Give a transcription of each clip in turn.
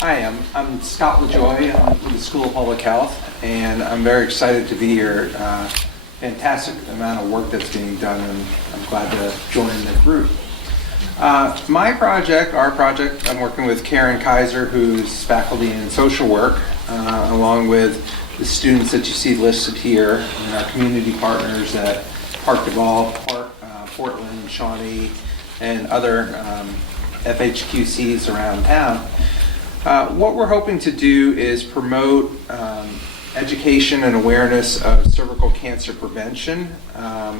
Hi, I'm Scott LaJoie. I'm from the School of Public Health, and I'm very excited to be here. Fantastic amount of work that's being done, and I'm glad to join the group. My project, our project, I'm working with Karen Kaiser, who's faculty in social work, along with the students that you see listed here, and our community partners at Park Duval, Portland, Shawnee, and other FHQCs around town. What we're hoping to do is promote education and awareness of cervical cancer prevention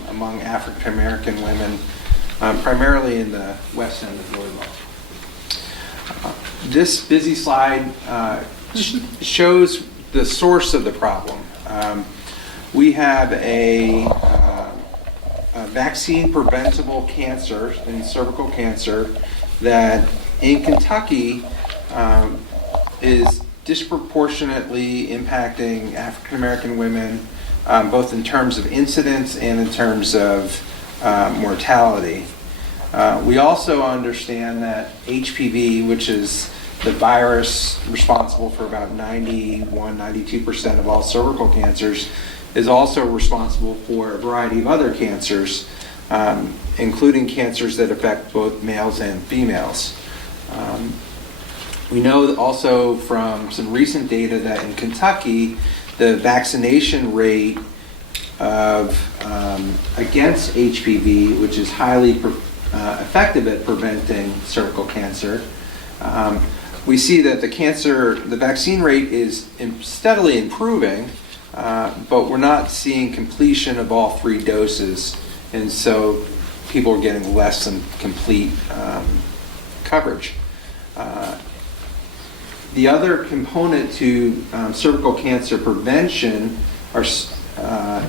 among African American women, primarily in the west end of Louisville. This busy slide shows the source of the problem. We have a vaccine preventable cancer in cervical cancer that in Kentucky is disproportionately impacting African American women, both in terms of incidence and in terms of mortality. We also understand that HPV, which is the virus responsible for about 92% of all cervical cancers, is also responsible for a variety of other cancers, including cancers that affect both males and females. We know also from some recent data that in Kentucky, the vaccination rate of against HPV, which is highly effective at preventing cervical cancer, we see that the vaccine rate is steadily improving, but we're not seeing completion of all 3 doses, and so people are getting less than complete coverage. The other component to cervical cancer prevention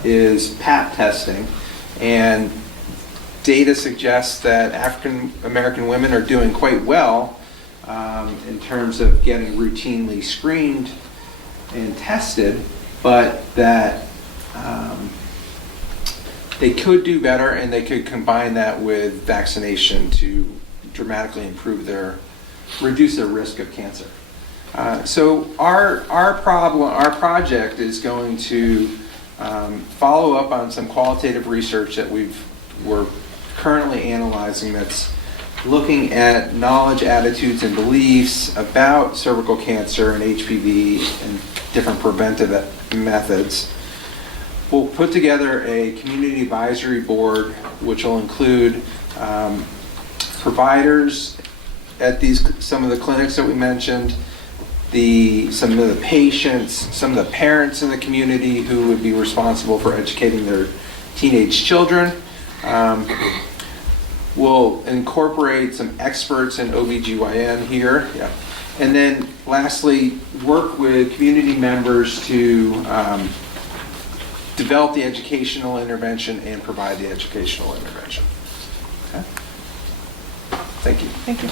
is Pap testing, and data suggests that African American women are doing quite well in terms of getting routinely screened and tested, but that they could do better, and they could combine that with vaccination to dramatically reduce their risk of cancer. So our project is going to follow up on some qualitative research that we're currently analyzing that's looking at knowledge, attitudes, and beliefs about cervical cancer and HPV and different preventive methods. We'll put together a community advisory board, which will include providers at some of the clinics that we mentioned, some of the patients, some of the parents in the community who would be responsible for educating their teenage children. We'll incorporate some experts in OBGYN here. Yeah. And then lastly, work with community members to develop the educational intervention and provide the educational intervention. Okay? Thank you. Thank you.